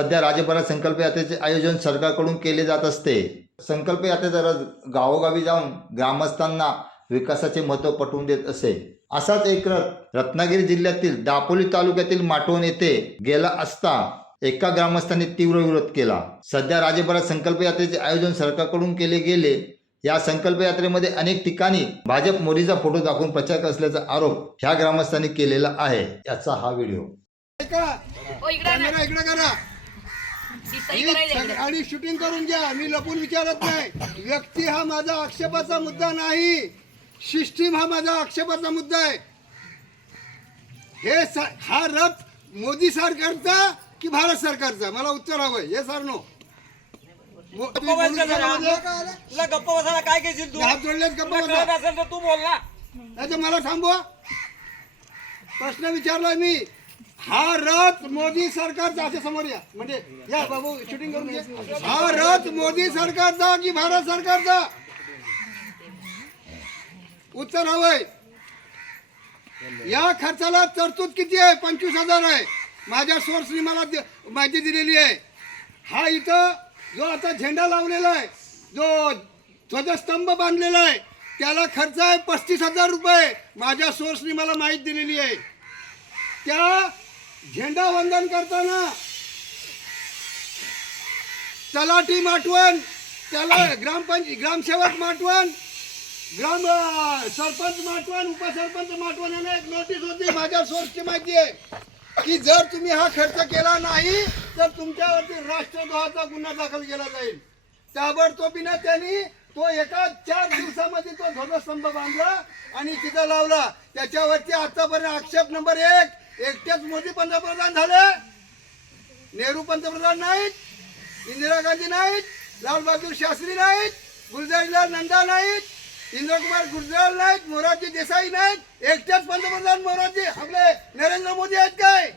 सध्या राज्यभरात संकल्प यात्रेचे आयोजन सरकारकडून केले जात असते. संकल्प यात्रेचा रथ गावोगावी जाऊन ग्रामस्थांना विकासाचे महत्त्व पटवून देत असे. असाच एक रथ रत्नागिरी जिल्ह्यातील दापोली तालुक्यातील माटवण येथे गेला असता एका ग्रामस्थांनी तीव्र विरोध केला. सध्या राज्यभरात संकल्प यात्रेचे आयोजन सरकारकडून केले गेले. या संकल्प यात्रेमध्ये अनेक ठिकाणी भाजप मोदीचा फोटो दाखवून प्रचार असल्याचा आरोप ह्या ग्रामस्थांनी केलेला आहे. याचा हा व्हिडिओ. इकडे आणा. शूटिंग करून घ्या. मी लपून विचारत नाही. व्यक्ती हा माझा आक्षेपाचा मुद्दा नाही. सिस्टीम हा माझा आक्षेपाचा मुद्दा आहे. हे हा रथ मोदी सरकारचा की भारत सरकारचा? मला उत्तर हवंय. हे सर नो गप्प बसायला काय घेशील तू? हात जोडलेत गप्पा बसा. तू बोल ना नाही तर मला थांबवा. प्रश्न विचारला मी. हा रथ मोदी सरकारचा असे समोर या. म्हणजे या बाबू शूटिंग करून घे हा रथ मोदी सरकारचा की भारत सरकारचा उत्तर हवंय. या खर्चाला तरतूद किती आहे? पंचवीस हजार आहे. माझ्या सोर्सनी मला माहिती दिलेली आहे. हा इथं जो आता झेंडा लावलेला आहे जो ध्वजस्तंभ बांधलेला आहे त्याला खर्च आहे पस्तीस हजार रुपये. माझ्या सोर्सनी मला माहिती दिलेली आहे. त्या झेंडा वंदन करताना तलाठी माटवण त्याला ग्रामपंच ग्रामसेवक माटवण ग्राम सरपंच माटवण उपसरपंच माटवण यांना एक नोटीस होती माझ्या सोर्सची माहिती आहे की जर तुम्ही हा खर्च केला नाही तर तुमच्यावरती राष्ट्रद्रोहाचा गुन्हा दाखल केला जाईल. ताबडतोबीनं त्यांनी तो एका चार दिवसामध्ये तो ध्वजस्तंभ बांधला आणि तिथं लावला. त्याच्यावरती आतापर्यंत आक्षेप नंबर एक एकटेच मोदी पंतप्रधान झाले. नेहरू पंतप्रधान नाहीत इंदिरा गांधी नाहीत लालबहादूर शास्त्री नाहीत गुलजारीलाल नंदा नाहीत इंद्रकुमार गुजराल नाहीत मोरारजी देसाई नाहीत. एकटेच पंतप्रधान मोरारजी आपले नरेंद्र मोदी आहेत काय?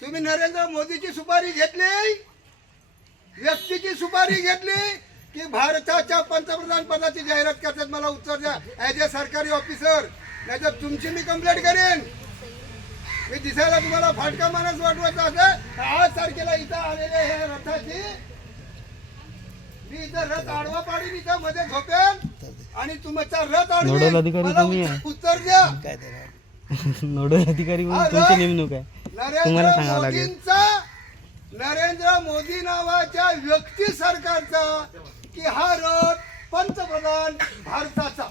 तुम्ही नरेंद्र मोदीची सुपारी घेतली व्यक्तीची सुपारी घेतली की भारताच्या पंतप्रधान पदाची जाहिरात करतात. मला उत्तर द्या. ॲज अ सरकारी ऑफिसर नाहीतर तुमची मी कंप्लेंट करेन. मी दिसायला तुम्हाला फाटका माणूस वाटवायचा असेल तर आज तारखेला इथं आलेले हे रथाची मी इथं रथ आडवा पाडीन इथं मध्ये झोपेन आणि तुमचा रथ नोडल आडवे अधिकारी तुम्ही उत्तर- उत्तर द्या. नोडल अधिकारी म्हणून तुमची नेमणूक आहे. नरेंद्र तुम्हाला सांगावं लागेल. मोदींचा नरेंद्र मोदी नावाच्या व्यक्ती सरकारचा की हा रथ पंतप्रधान भारताचा.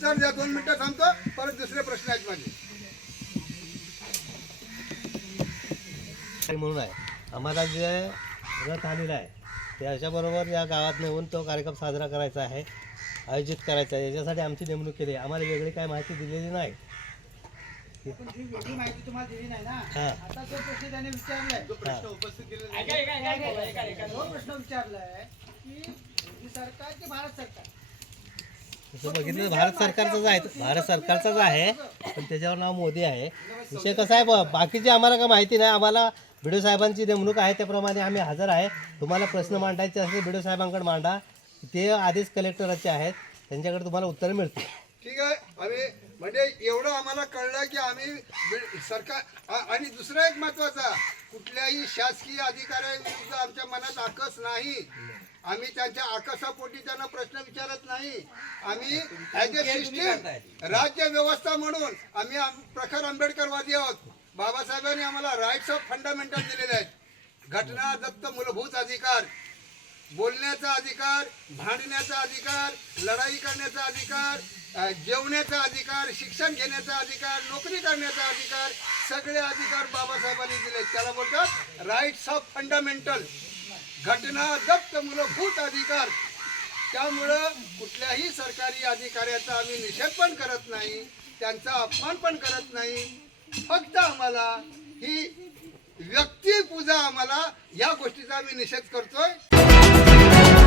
उत्तर द्या दोन मिनिटं थांबतो परत दुसरे प्रश्न आहेत माझे. म्हणून आहे आम्हाला जे रथ आलेला आहे त्याच्याबरोबर या गावात नेऊन तो कार्यक्रम साजरा करायचा आहे आयोजित करायचा आहे. याच्यासाठी आमची नेमणूक केली आहे. आम्हाला वेगळी काय माहिती दिलेली नाही. माहिती तुम्हाला दिली नाही ना. आता तो प्रश्न त्याने विचारलाय. ऐका, ऐका, ऐका, ऐका, ऐका, ऐका. तो प्रश्न विचारलाय की मोदी सरकार की भारत सरकार? तसं बघितलं भारत सरकारचाच आहे भारत सरकारचाच आहे पण त्याच्यावर नाव मोदी आहे. विषय कसा आहे बा बाकीची आम्हाला काय माहिती नाही आम्हाला बिडो साहेबांची नेमणूक आहे त्याप्रमाणे आम्ही हजर आहे. तुम्हाला प्रश्न मांडायचे असेल बिडो साहेबांकडे मांडा. ते आधीच कलेक्टरचे आहेत त्यांच्याकडे तुम्हाला उत्तर मिळतील. ठीक आहे? आम्ही म्हणजे एवढं आम्हाला कळलं की आम्ही सरकार आणि दुसरा एक महत्त्वाचा कुठल्याही शासकीय अधिकाऱ्याविरुद्ध आमच्या मनात आकस नाही. आम्ही त्यांच्या आकसापोटी त्यांना प्रश्न विचारत नाही. आम्ही ॲज अ सिस्टीम राज्य व्यवस्था म्हणून आम्ही प्रखर आंबेडकरवादी आहोत. बाबासाहेबांनी आम्हाला राईट्स ऑफ फंडामेंटल दिलेले आहेत. घटना दत्त मूलभूत अधिकार बोलण्याचा अधिकार भांडण्याचा अधिकार लढाई करण्याचा अधिकार जेवण्याचा अधिकार शिक्षण घेण्याचा अधिकार नोकरी करण्याचा अधिकार सगळे अधिकार बाबासाहेबांनी दिले त्याला बोलतात राईट्स ऑफ फंडामेंटल घटना दत्त मूलभूत अधिकार. त्यामुळं कुठल्याही सरकारी अधिकाऱ्याचा आम्ही निषेध पण करत नाही त्यांचा अपमान पण करत नाही. फक्त आम्हाला ही व्यक्तिपूजा आम्हाला या गोष्टीचा आम्ही निषेध करतोय.